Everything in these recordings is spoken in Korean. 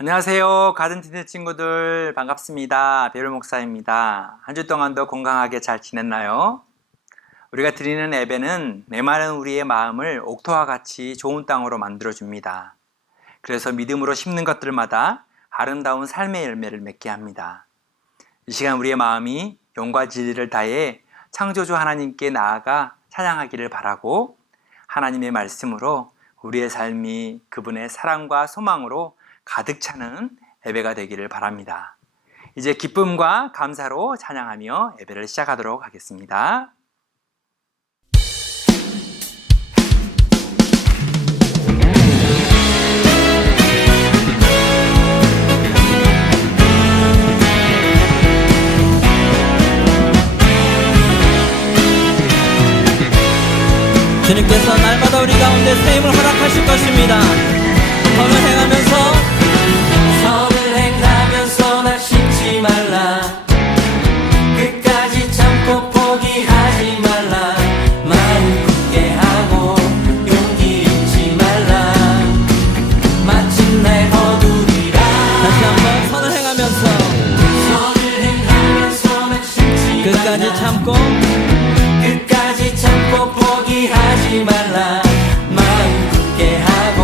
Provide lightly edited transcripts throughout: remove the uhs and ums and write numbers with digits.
안녕하세요. 가든틴트 친구들 반갑습니다. 배율 목사입니다. 한 주 동안도 건강하게 잘 지냈나요? 우리가 드리는 예배는 메마른 우리의 마음을 옥토와 같이 좋은 땅으로 만들어줍니다. 그래서 믿음으로 심는 것들마다 아름다운 삶의 열매를 맺게 합니다. 이 시간 우리의 마음이 영과 진리를 다해 창조주 하나님께 나아가 찬양하기를 바라고 하나님의 말씀으로 우리의 삶이 그분의 사랑과 소망으로 가득 차는 예배가 되기를 바랍니다. 이제 기쁨과 감사로 찬양하며 예배를 시작하도록 하겠습니다. 주님께서 날마다 우리 가운데 새 힘을 허락하실 것입니다. 선을 행하면서 낙심치 말라. 끝까지 참고 포기하지 말라. 마음 굳게 하고 용기 잃지 말라. 마침내 거두리라. 다시 한번 선을 행하면서 낙심치 끝까지 참고 포기하지 말라. 마음 굳게 하고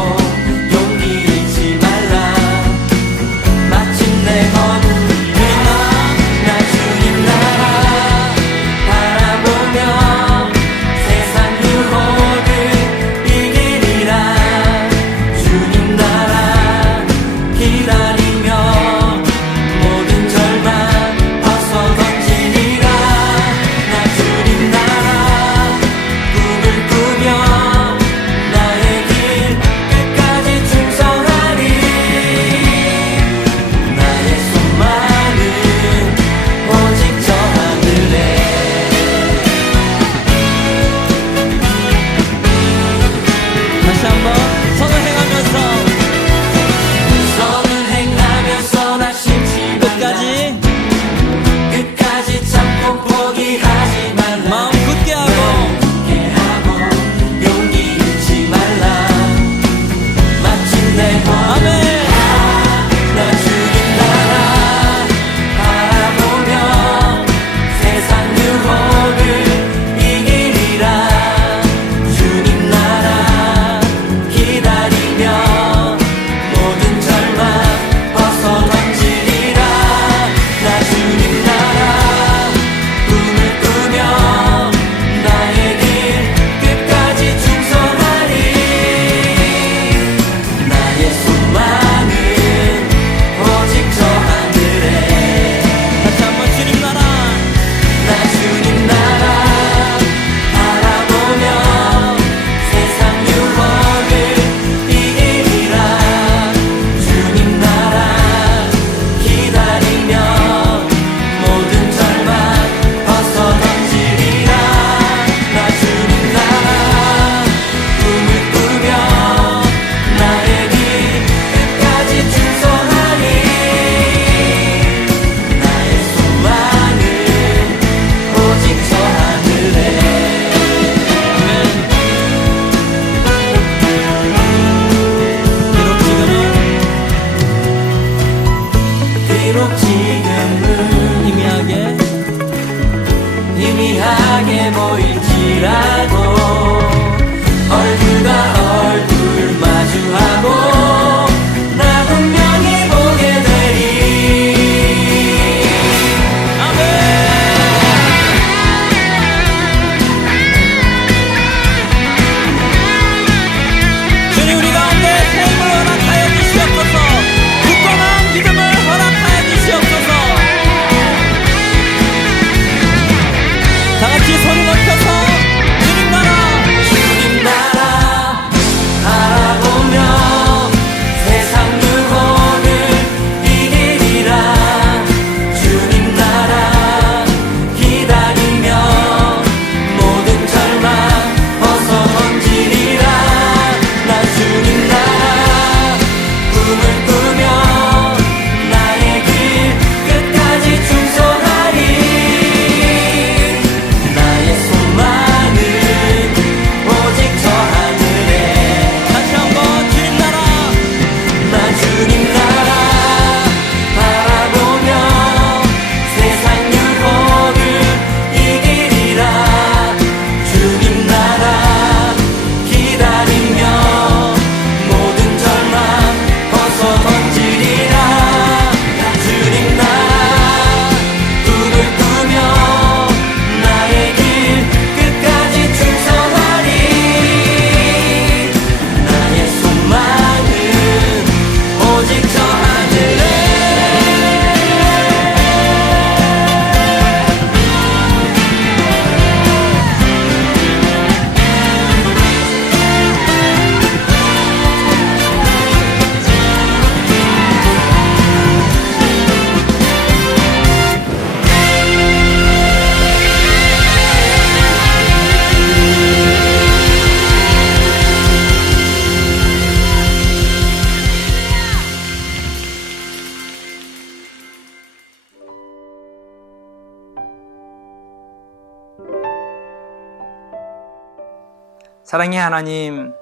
사랑의 하나님,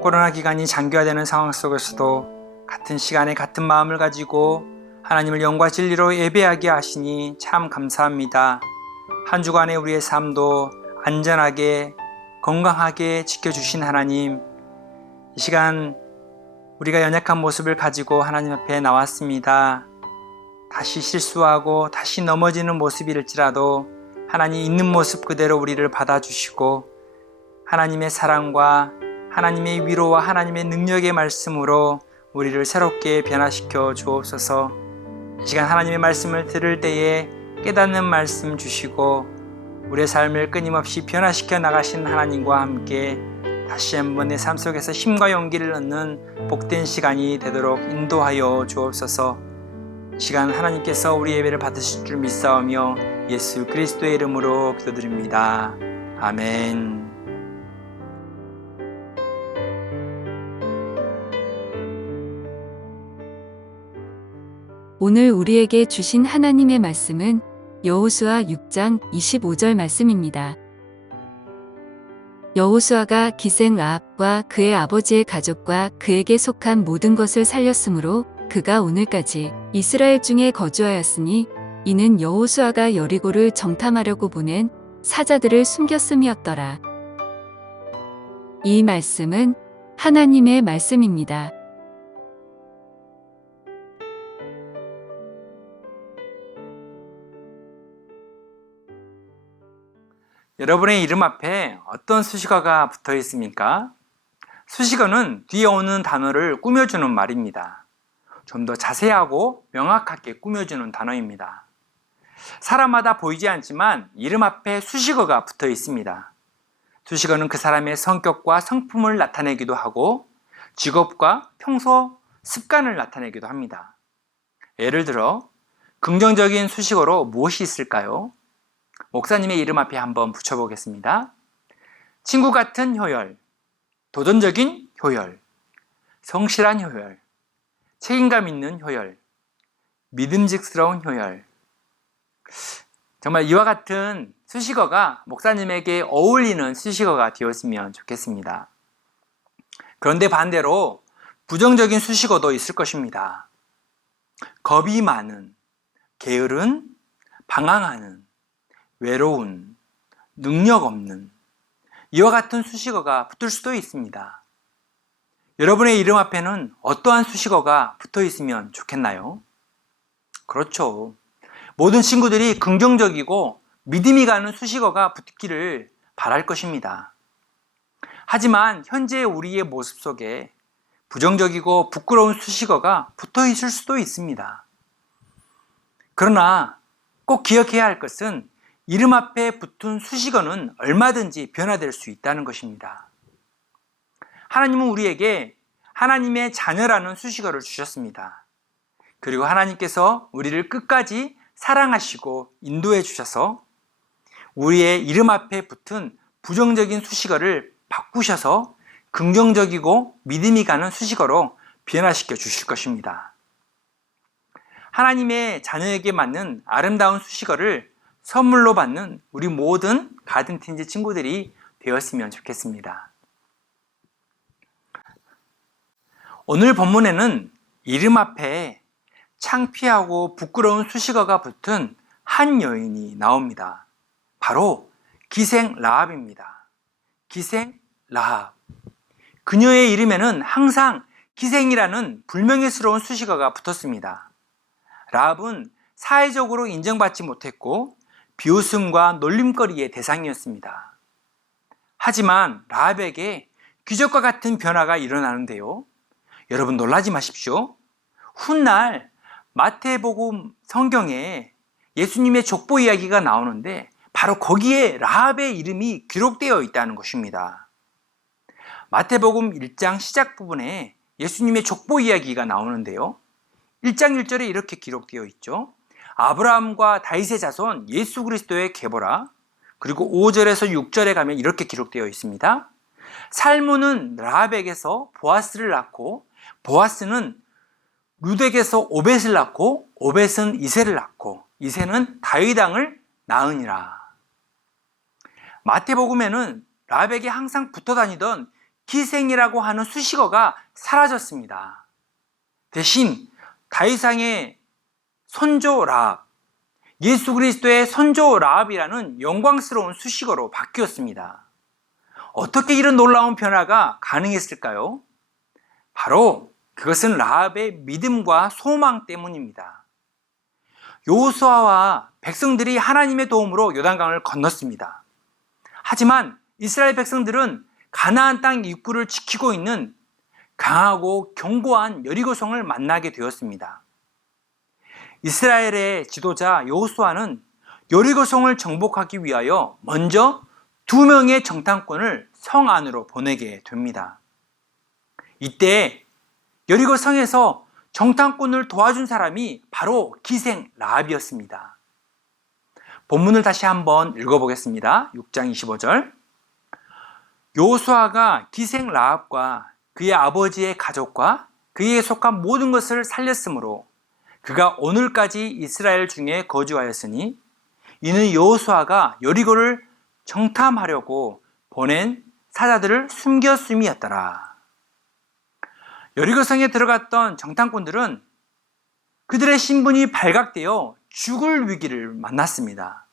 코로나 기간이 장기화되는 상황 속에서도 같은 시간에 같은 마음을 가지고 하나님을 영과 진리로 예배하게 하시니 참 감사합니다. 한 주간의 우리의 삶도 안전하게 건강하게 지켜주신 하나님, 이 시간 우리가 연약한 모습을 가지고 하나님 앞에 나왔습니다. 다시 실수하고 다시 넘어지는 모습일지라도 하나님 있는 모습 그대로 우리를 받아주시고 하나님의 사랑과 하나님의 위로와 하나님의 능력의 말씀으로 우리를 새롭게 변화시켜 주옵소서. 이 시간 하나님의 말씀을 들을 때에 깨닫는 말씀 주시고 우리의 삶을 끊임없이 변화시켜 나가신 하나님과 함께 다시 한번 내 삶 속에서 힘과 용기를 얻는 복된 시간이 되도록 인도하여 주옵소서. 이 시간 하나님께서 우리 예배를 받으실 줄 믿사오며 예수 그리스도의 이름으로 기도드립니다. 아멘. 오늘 우리에게 주신 하나님의 말씀은 여호수아 6장 25절 말씀입니다. 여호수아가 기생 라합과 그의 아버지의 가족과 그에게 속한 모든 것을 살렸으므로 그가 오늘까지 이스라엘 중에 거주하였으니 이는 여호수아가 여리고를 정탐하려고 보낸 사자들을 숨겼음이었더라. 이 말씀은 하나님의 말씀입니다. 여러분의 이름 앞에 어떤 수식어가 붙어 있습니까? 수식어는 뒤에 오는 단어를 꾸며주는 말입니다. 좀 더 자세하고 명확하게 꾸며주는 단어입니다. 사람마다 보이지 않지만 이름 앞에 수식어가 붙어 있습니다. 수식어는 그 사람의 성격과 성품을 나타내기도 하고 직업과 평소 습관을 나타내기도 합니다. 예를 들어 긍정적인 수식어로 무엇이 있을까요? 목사님의 이름 앞에 한번 붙여보겠습니다. 친구 같은 효열, 도전적인 효열, 성실한 효열, 책임감 있는 효열, 믿음직스러운 효열. 정말 이와 같은 수식어가 목사님에게 어울리는 수식어가 되었으면 좋겠습니다. 그런데 반대로 부정적인 수식어도 있을 것입니다. 겁이 많은, 게으른, 방황하는, 외로운, 능력 없는, 이와 같은 수식어가 붙을 수도 있습니다. 여러분의 이름 앞에는 어떠한 수식어가 붙어 있으면 좋겠나요? 그렇죠. 모든 친구들이 긍정적이고 믿음이 가는 수식어가 붙기를 바랄 것입니다. 하지만 현재 우리의 모습 속에 부정적이고 부끄러운 수식어가 붙어 있을 수도 있습니다. 그러나 꼭 기억해야 할 것은 이름 앞에 붙은 수식어는 얼마든지 변화될 수 있다는 것입니다. 하나님은 우리에게 하나님의 자녀라는 수식어를 주셨습니다. 그리고 하나님께서 우리를 끝까지 사랑하시고 인도해 주셔서 우리의 이름 앞에 붙은 부정적인 수식어를 바꾸셔서 긍정적이고 믿음이 가는 수식어로 변화시켜 주실 것입니다. 하나님의 자녀에게 맞는 아름다운 수식어를 선물로 받는 우리 모든 가든틴즈 친구들이 되었으면 좋겠습니다. 오늘 본문에는 이름 앞에 창피하고 부끄러운 수식어가 붙은 한 여인이 나옵니다. 바로 기생 라합입니다. 기생 라합. 그녀의 이름에는 항상 기생이라는 불명예스러운 수식어가 붙었습니다. 라합은 사회적으로 인정받지 못했고 비웃음과 놀림거리의 대상이었습니다. 하지만 라합에게 기적과 같은 변화가 일어나는데요. 여러분 놀라지 마십시오. 훗날 마태복음 성경에 예수님의 족보 이야기가 나오는데 바로 거기에 라합의 이름이 기록되어 있다는 것입니다. 마태복음 1장 시작 부분에 예수님의 족보 이야기가 나오는데요. 1장 1절에 이렇게 기록되어 있죠. 아브라함과 다윗의 자손 예수 그리스도의 계보라. 그리고 5절에서 6절에 가면 이렇게 기록되어 있습니다. 살몬은 라합에게서 보아스를 낳고 보아스는 룻에게서 오벳을 낳고 오벳은 이새를 낳고 이새는 다윗 왕을 낳으니라. 마태복음에는 라합에게 항상 붙어 다니던 기생이라고 하는 수식어가 사라졌습니다. 대신 다윗왕의 손조 라합, 예수 그리스도의 손조 라합이라는 영광스러운 수식어로 바뀌었습니다. 어떻게 이런 놀라운 변화가 가능했을까요? 바로 그것은 라합의 믿음과 소망 때문입니다. 여호수아와 백성들이 하나님의 도움으로 요단강을 건넜습니다. 하지만 이스라엘 백성들은 가나안 땅 입구를 지키고 있는 강하고 견고한 여리고성을 만나게 되었습니다. 이스라엘의 지도자 여호수아는 여리고성을 정복하기 위하여 먼저 2명의 정탐꾼을 성 안으로 보내게 됩니다. 이때 여리고성에서 정탐꾼을 도와준 사람이 바로 기생 라합이었습니다. 본문을 다시 한번 읽어보겠습니다. 6장 25절. 여호수아가 기생 라합과 그의 아버지의 가족과 그에게 속한 모든 것을 살렸으므로 그가 오늘까지 이스라엘 중에 거주하였으니 이는 여호수아가 여리고를 정탐하려고 보낸 사자들을 숨겼음이었더라. 여리고성에 들어갔던 정탐꾼들은 그들의 신분이 발각되어 죽을 위기를 만났습니다.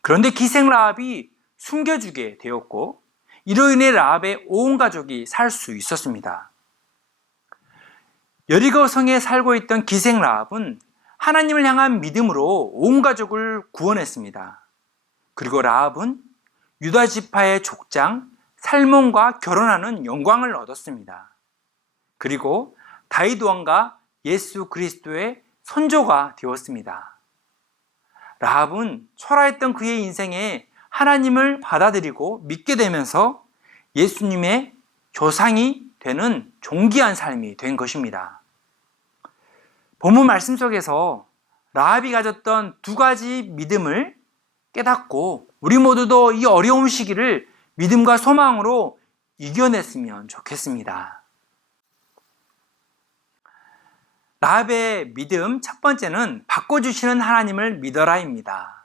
그런데 기생 라합이 숨겨주게 되었고 이로 인해 라합의 온 가족이 살 수 있었습니다. 여리고성에 살고 있던 기생 라합은 하나님을 향한 믿음으로 온 가족을 구원했습니다. 그리고 라합은 유다 지파의 족장 살몬과 결혼하는 영광을 얻었습니다. 그리고 다윗 왕과 예수 그리스도의 선조가 되었습니다. 라합은 초라했던 그의 인생에 하나님을 받아들이고 믿게 되면서 예수님의 조상이 되는 존귀한 삶이 된 것입니다. 본문 말씀 속에서 라합이 가졌던 2가지 믿음을 깨닫고 우리 모두도 이 어려운 시기를 믿음과 소망으로 이겨냈으면 좋겠습니다. 라합의 믿음 첫 번째는 바꿔주시는 하나님을 믿어라입니다.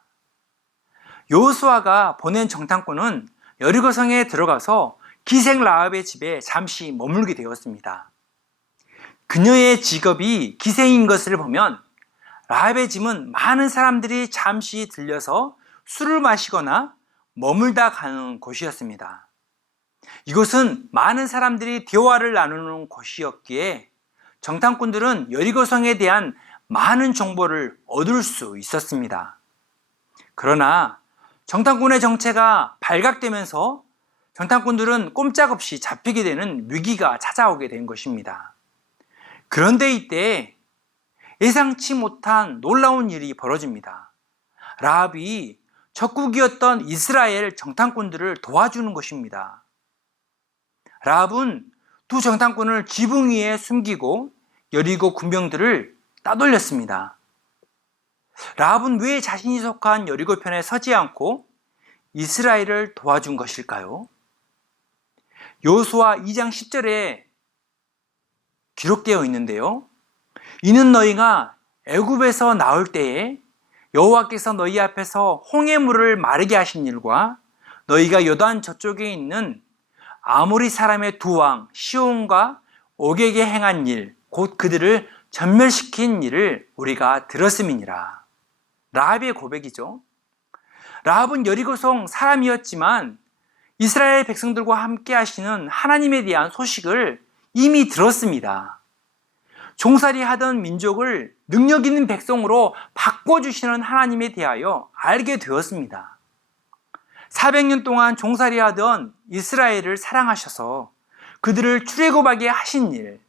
여호수아가 보낸 정탐꾼은 여리고성에 들어가서 기생 라합의 집에 잠시 머물게 되었습니다. 그녀의 직업이 기생인 것을 보면 라합의 집은 많은 사람들이 잠시 들려서 술을 마시거나 머물다 가는 곳이었습니다. 이곳은 많은 사람들이 대화를 나누는 곳이었기에 정탐꾼들은 여리고성에 대한 많은 정보를 얻을 수 있었습니다. 그러나 정탐꾼의 정체가 발각되면서 정탐꾼들은 꼼짝없이 잡히게 되는 위기가 찾아오게 된 것입니다. 그런데 이때 예상치 못한 놀라운 일이 벌어집니다. 라합이 적국이었던 이스라엘 정탐꾼들을 도와주는 것입니다. 라합은 2 정탐꾼을 지붕 위에 숨기고 여리고 군병들을 따돌렸습니다. 라합은 왜 자신이 속한 여리고 편에 서지 않고 이스라엘을 도와준 것일까요? 여호수아 2장 10절에 기록되어 있는데요. 이는 너희가 애굽에서 나올 때에 여호와께서 너희 앞에서 홍해물을 마르게 하신 일과 너희가 요단 저쪽에 있는 아모리 사람의 2왕 시온과 옥에게 행한 일, 곧 그들을 전멸시킨 일을 우리가 들었음이니라. 라합의 고백이죠. 라합은 여리고성 사람이었지만 이스라엘 백성들과 함께 하시는 하나님에 대한 소식을 이미 들었습니다. 종살이 하던 민족을 능력 있는 백성으로 바꿔주시는 하나님에 대하여 알게 되었습니다. 400년 동안 종살이 하던 이스라엘을 사랑하셔서 그들을 출애굽하게 하신 일,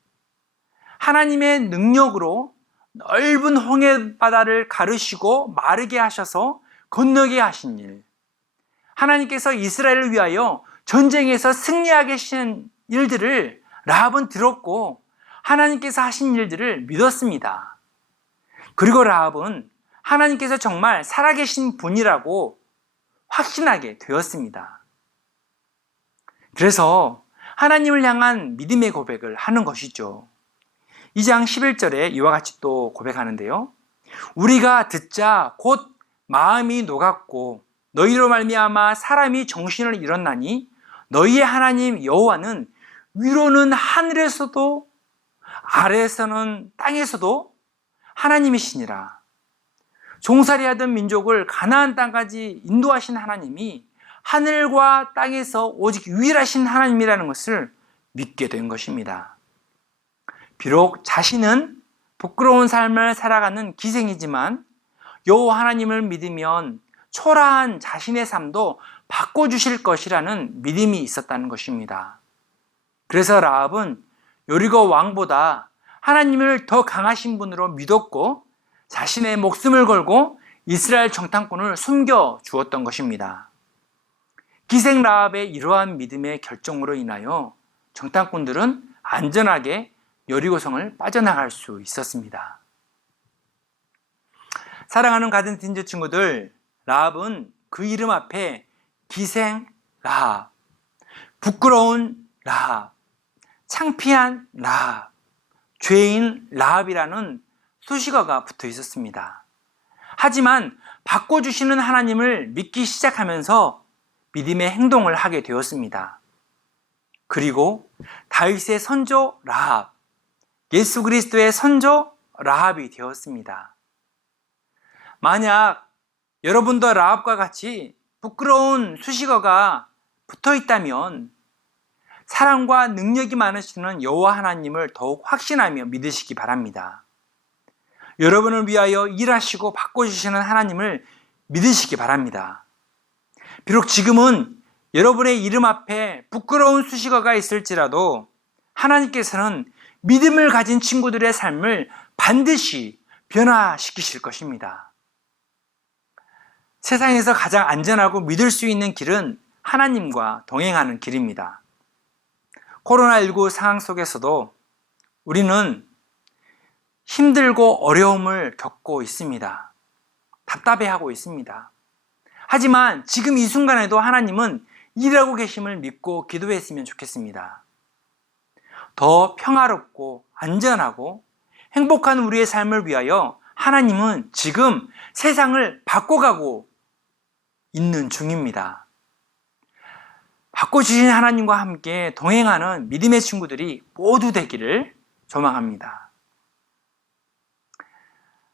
하나님의 능력으로 넓은 홍해 바다를 가르시고 마르게 하셔서 건너게 하신 일, 하나님께서 이스라엘을 위하여 전쟁에서 승리하게 하신 일들을 라합은 들었고 하나님께서 하신 일들을 믿었습니다. 그리고 라합은 하나님께서 정말 살아계신 분이라고 확신하게 되었습니다. 그래서 하나님을 향한 믿음의 고백을 하는 것이죠. 2장 11절에 이와 같이 또 고백하는데요. 우리가 듣자 곧 마음이 녹았고 너희로 말미암아 사람이 정신을 잃었나니 너희의 하나님 여호와는 위로는 하늘에서도 아래에서는 땅에서도 하나님이시니라. 종살이하던 민족을 가나안 땅까지 인도하신 하나님이 하늘과 땅에서 오직 유일하신 하나님이라는 것을 믿게 된 것입니다. 비록 자신은 부끄러운 삶을 살아가는 기생이지만 여호와 하나님을 믿으면 초라한 자신의 삶도 바꿔주실 것이라는 믿음이 있었다는 것입니다. 그래서 라합은 여리고 왕보다 하나님을 더 강하신 분으로 믿었고 자신의 목숨을 걸고 이스라엘 정탐꾼을 숨겨 주었던 것입니다. 기생 라합의 이러한 믿음의 결정으로 인하여 정탐꾼들은 안전하게 여리고성을 빠져나갈 수 있었습니다. 사랑하는 가든틴즈 친구들, 라합은 그 이름 앞에 기생 라합, 부끄러운 라합, 창피한 라합, 죄인 라합이라는 수식어가 붙어 있었습니다. 하지만 바꿔주시는 하나님을 믿기 시작하면서 믿음의 행동을 하게 되었습니다. 그리고 다윗의 선조 라합, 예수 그리스도의 선조 라합이 되었습니다. 만약 여러분도 라합과 같이 부끄러운 수식어가 붙어 있다면 사랑과 능력이 많으시는 여호와 하나님을 더욱 확신하며 믿으시기 바랍니다. 여러분을 위하여 일하시고 바꿔주시는 하나님을 믿으시기 바랍니다. 비록 지금은 여러분의 이름 앞에 부끄러운 수식어가 있을지라도 하나님께서는 믿음을 가진 친구들의 삶을 반드시 변화시키실 것입니다. 세상에서 가장 안전하고 믿을 수 있는 길은 하나님과 동행하는 길입니다. 코로나19 상황 속에서도 우리는 힘들고 어려움을 겪고 있습니다. 답답해하고 있습니다. 하지만 지금 이 순간에도 하나님은 일하고 계심을 믿고 기도했으면 좋겠습니다. 더 평화롭고 안전하고 행복한 우리의 삶을 위하여 하나님은 지금 세상을 바꿔가고 있는 중입니다. 바꿔주신 하나님과 함께 동행하는 믿음의 친구들이 모두 되기를 소망합니다.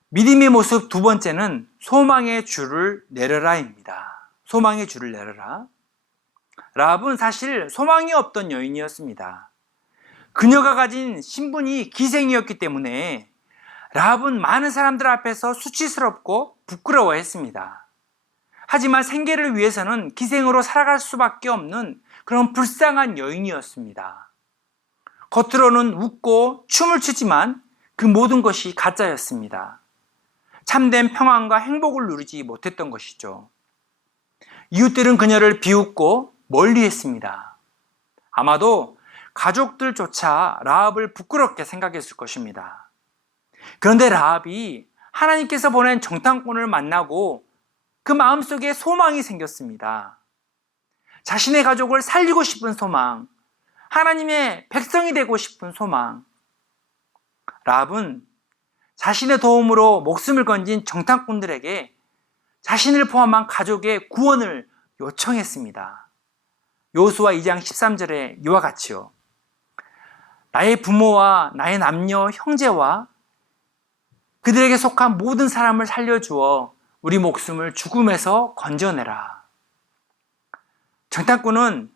믿음의 모습 두 번째는 소망의 줄을 내려라입니다. 소망의 줄을 내려라. 라합은 사실 소망이 없던 여인이었습니다. 그녀가 가진 신분이 기생이었기 때문에 라합은 많은 사람들 앞에서 수치스럽고 부끄러워했습니다. 하지만 생계를 위해서는 기생으로 살아갈 수밖에 없는 그런 불쌍한 여인이었습니다. 겉으로는 웃고 춤을 추지만 그 모든 것이 가짜였습니다. 참된 평안과 행복을 누리지 못했던 것이죠. 이웃들은 그녀를 비웃고 멀리했습니다. 아마도 가족들조차 라합을 부끄럽게 생각했을 것입니다. 그런데 라합이 하나님께서 보낸 정탐꾼을 만나고 그 마음속에 소망이 생겼습니다. 자신의 가족을 살리고 싶은 소망, 하나님의 백성이 되고 싶은 소망. 라합은 자신의 도움으로 목숨을 건진 정탐꾼들에게 자신을 포함한 가족의 구원을 요청했습니다. 여호수아 2장 13절에 이와 같이요. 나의 부모와 나의 남녀 형제와 그들에게 속한 모든 사람을 살려주어 우리 목숨을 죽음에서 건져내라. 정탐꾼은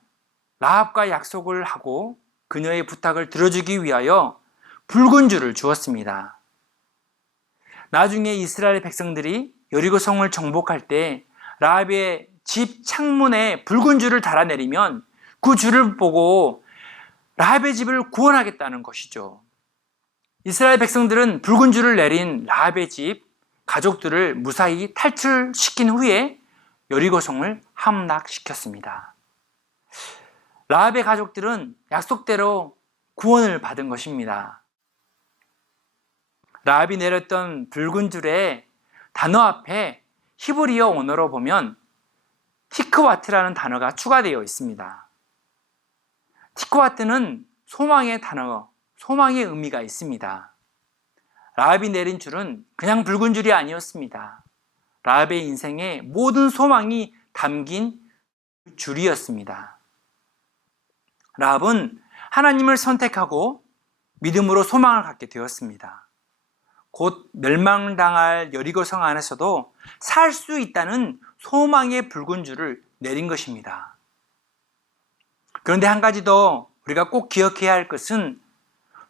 라합과 약속을 하고 그녀의 부탁을 들어주기 위하여 붉은 줄을 주었습니다. 나중에 이스라엘 백성들이 여리고성을 정복할 때 라합의 집 창문에 붉은 줄을 달아내리면 그 줄을 보고 라합의 집을 구원하겠다는 것이죠. 이스라엘 백성들은 붉은 줄을 내린 라합의 집 가족들을 무사히 탈출시킨 후에 여리고성을 함락시켰습니다. 라합의 가족들은 약속대로 구원을 받은 것입니다. 라합이 내렸던 붉은 줄의 단어 앞에 히브리어 언어로 보면 티크와트라는 단어가 추가되어 있습니다. 티크와트는 소망의 단어, 소망의 의미가 있습니다. 라합이 내린 줄은 그냥 붉은 줄이 아니었습니다. 라합의 인생에 모든 소망이 담긴 줄이었습니다. 라합은 하나님을 선택하고 믿음으로 소망을 갖게 되었습니다. 곧 멸망당할 여리고성 안에서도 살 수 있다는 소망의 붉은 줄을 내린 것입니다. 그런데 한 가지 더 우리가 꼭 기억해야 할 것은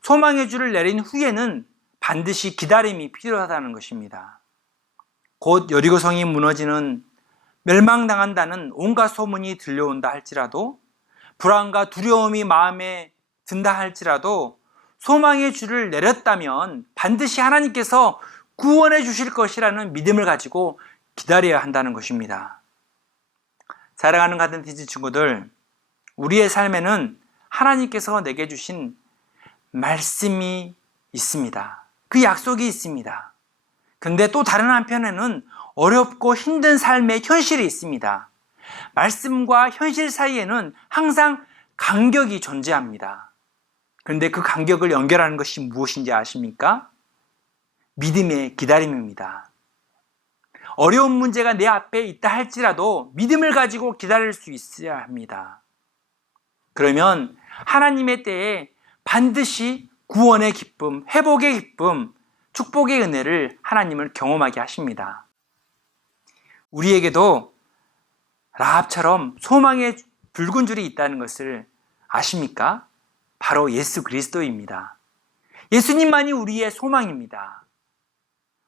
소망의 줄을 내린 후에는 반드시 기다림이 필요하다는 것입니다. 곧 여리고성이 무너지는 멸망당한다는 온갖 소문이 들려온다 할지라도 불안과 두려움이 마음에 든다 할지라도 소망의 줄을 내렸다면 반드시 하나님께서 구원해 주실 것이라는 믿음을 가지고 기다려야 한다는 것입니다. 사랑하는 가든티즈 친구들, 우리의 삶에는 하나님께서 내게 주신 말씀이 있습니다. 그 약속이 있습니다. 근데 또 다른 한편에는 어렵고 힘든 삶의 현실이 있습니다. 말씀과 현실 사이에는 항상 간격이 존재합니다. 그런데 그 간격을 연결하는 것이 무엇인지 아십니까? 믿음의 기다림입니다. 어려운 문제가 내 앞에 있다 할지라도 믿음을 가지고 기다릴 수 있어야 합니다. 그러면 하나님의 때에 반드시 구원의 기쁨, 회복의 기쁨, 축복의 은혜를 하나님을 경험하게 하십니다. 우리에게도 라합처럼 소망의 붉은 줄이 있다는 것을 아십니까? 바로 예수 그리스도입니다. 예수님만이 우리의 소망입니다.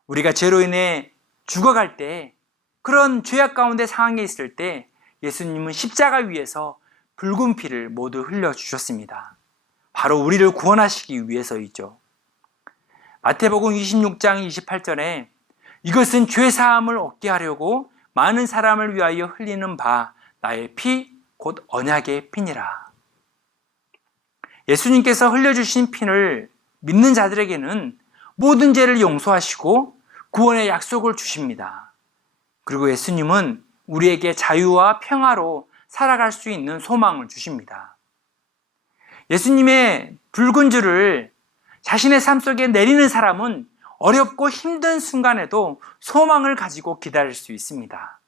우리가 죄로 인해 죽어갈 때, 그런 죄악 가운데 상황에 있을 때 예수님은 십자가 위에서 붉은 피를 모두 흘려주셨습니다. 바로 우리를 구원하시기 위해서이죠. 마태복음 26장 28절에 이것은 죄사함을 얻게 하려고 많은 사람을 위하여 흘리는 바 나의 피 곧 언약의 피니라. 예수님께서 흘려주신 피를 믿는 자들에게는 모든 죄를 용서하시고 구원의 약속을 주십니다. 그리고 예수님은 우리에게 자유와 평화로 살아갈 수 있는 소망을 주십니다. 예수님의 붉은 줄을 자신의 삶 속에 내리는 사람은 어렵고 힘든 순간에도 소망을 가지고 기다릴 수 있습니다.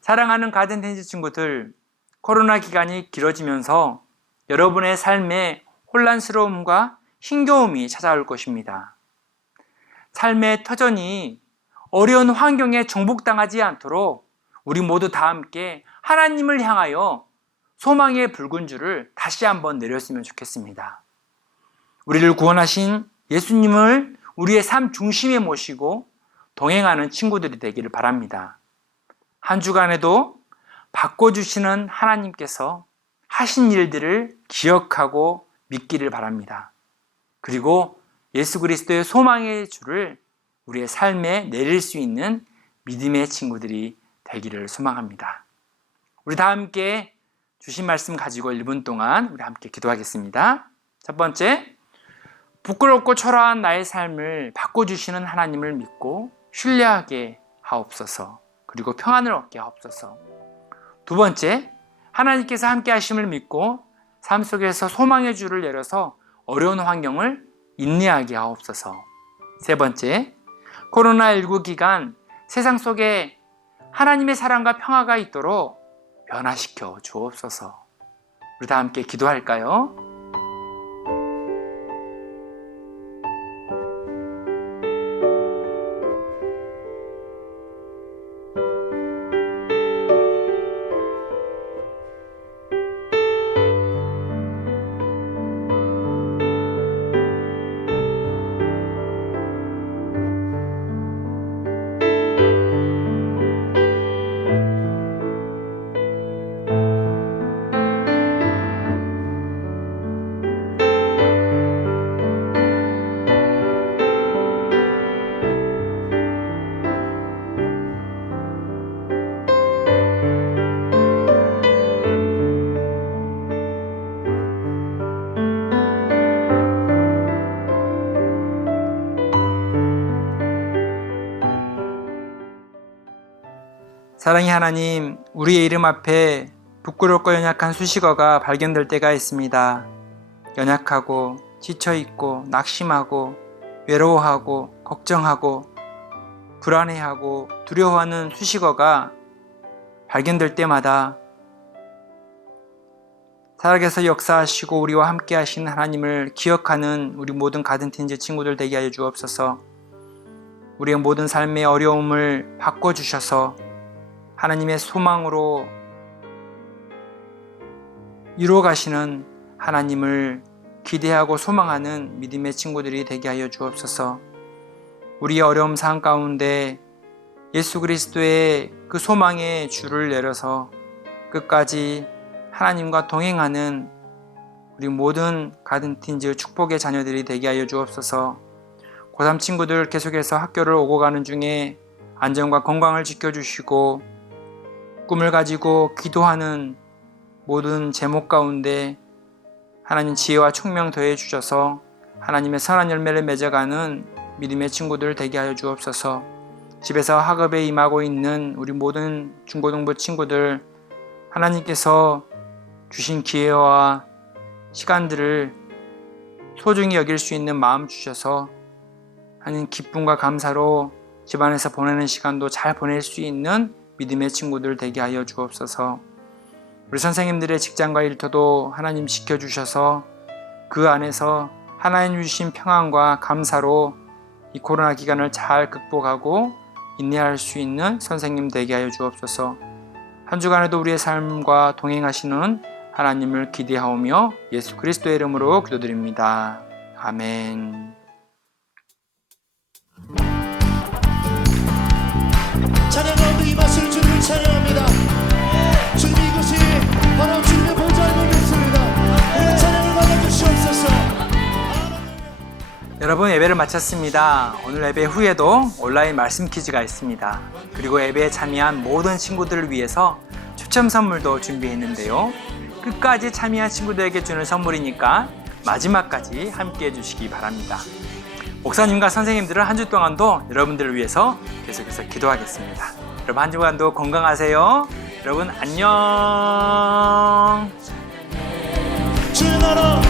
사랑하는 가든텐즈 친구들, 코로나 기간이 길어지면서 여러분의 삶에 혼란스러움과 힘겨움이 찾아올 것입니다. 삶의 터전이 어려운 환경에 정복당하지 않도록 우리 모두 다 함께 하나님을 향하여 소망의 붉은 줄을 다시 한번 내렸으면 좋겠습니다. 우리를 구원하신 예수님을 우리의 삶 중심에 모시고 동행하는 친구들이 되기를 바랍니다. 한 주간에도 바꿔주시는 하나님께서 하신 일들을 기억하고 믿기를 바랍니다. 그리고 예수 그리스도의 소망의 줄을 우리의 삶에 내릴 수 있는 믿음의 친구들이 되기를 소망합니다. 우리 다 함께 주신 말씀 가지고 1분 동안 우리 함께 기도하겠습니다. 첫 번째, 부끄럽고 초라한 나의 삶을 바꿔주시는 하나님을 믿고 신뢰하게 하옵소서. 그리고 평안을 얻게 하옵소서. 두 번째, 하나님께서 함께 하심을 믿고 삶 속에서 소망의 줄을 내려서 어려운 환경을 인내하게 하옵소서. 세 번째, 코로나19 기간 세상 속에 하나님의 사랑과 평화가 있도록 변화시켜 주옵소서. 우리 다 함께 기도할까요? 사랑의 하나님, 우리의 이름 앞에 부끄럽고 연약한 수식어가 발견될 때가 있습니다. 연약하고 지쳐있고 낙심하고 외로워하고 걱정하고 불안해하고 두려워하는 수식어가 발견될 때마다 살아계서 역사하시고 우리와 함께 하신 하나님을 기억하는 우리 모든 가든틴즈 친구들 되게 하여 주옵소서. 우리의 모든 삶의 어려움을 바꿔주셔서 하나님의 소망으로 이루어가시는 하나님을 기대하고 소망하는 믿음의 친구들이 되게 하여 주옵소서. 우리의 어려움 상황 가운데 예수 그리스도의 그 소망의 줄을 내려서 끝까지 하나님과 동행하는 우리 모든 가든틴즈 축복의 자녀들이 되게 하여 주옵소서. 고3 친구들 계속해서 학교를 오고 가는 중에 안전과 건강을 지켜주시고 꿈을 가지고 기도하는 모든 제목 가운데 하나님 지혜와 총명 더해 주셔서 하나님의 선한 열매를 맺어가는 믿음의 친구들 되게 하여 주옵소서. 집에서 학업에 임하고 있는 우리 모든 중고등부 친구들 하나님께서 주신 기회와 시간들을 소중히 여길 수 있는 마음 주셔서 하나님 기쁨과 감사로 집안에서 보내는 시간도 잘 보낼 수 있는 믿음의 친구들 되게 하여 주옵소서. 우리 선생님들의 직장과 일터도 하나님 지켜주셔서 그 안에서 하나님 주신 평안과 감사로 이 코로나 기간을 잘 극복하고 인내할 수 있는 선생님 되게 하여 주옵소서. 한 주간에도 우리의 삶과 동행하시는 하나님을 기대하오며 예수 그리스도의 이름으로 기도드립니다. 아멘. 찬양 가운데 임하실 주님을 찬양합니다. 주님 이곳이 바로 주님의 보좌임을 믿습니다. 우리 찬양을 받아주시옵소서. 여러분, 예배를 마쳤습니다. 오늘 예배 후에도 온라인 말씀 퀴즈가 있습니다. 그리고 예배에 참여한 모든 친구들을 위해서 추첨 선물도 준비했는데요. 끝까지 참여한 친구들에게 주는 선물이니까 마지막까지 함께 해주시기 바랍니다. 목사님과 선생님들은 한 주 동안도 여러분들을 위해서 계속해서 기도하겠습니다. 여러분 한 주간도 건강하세요. 여러분 안녕. 주의 나라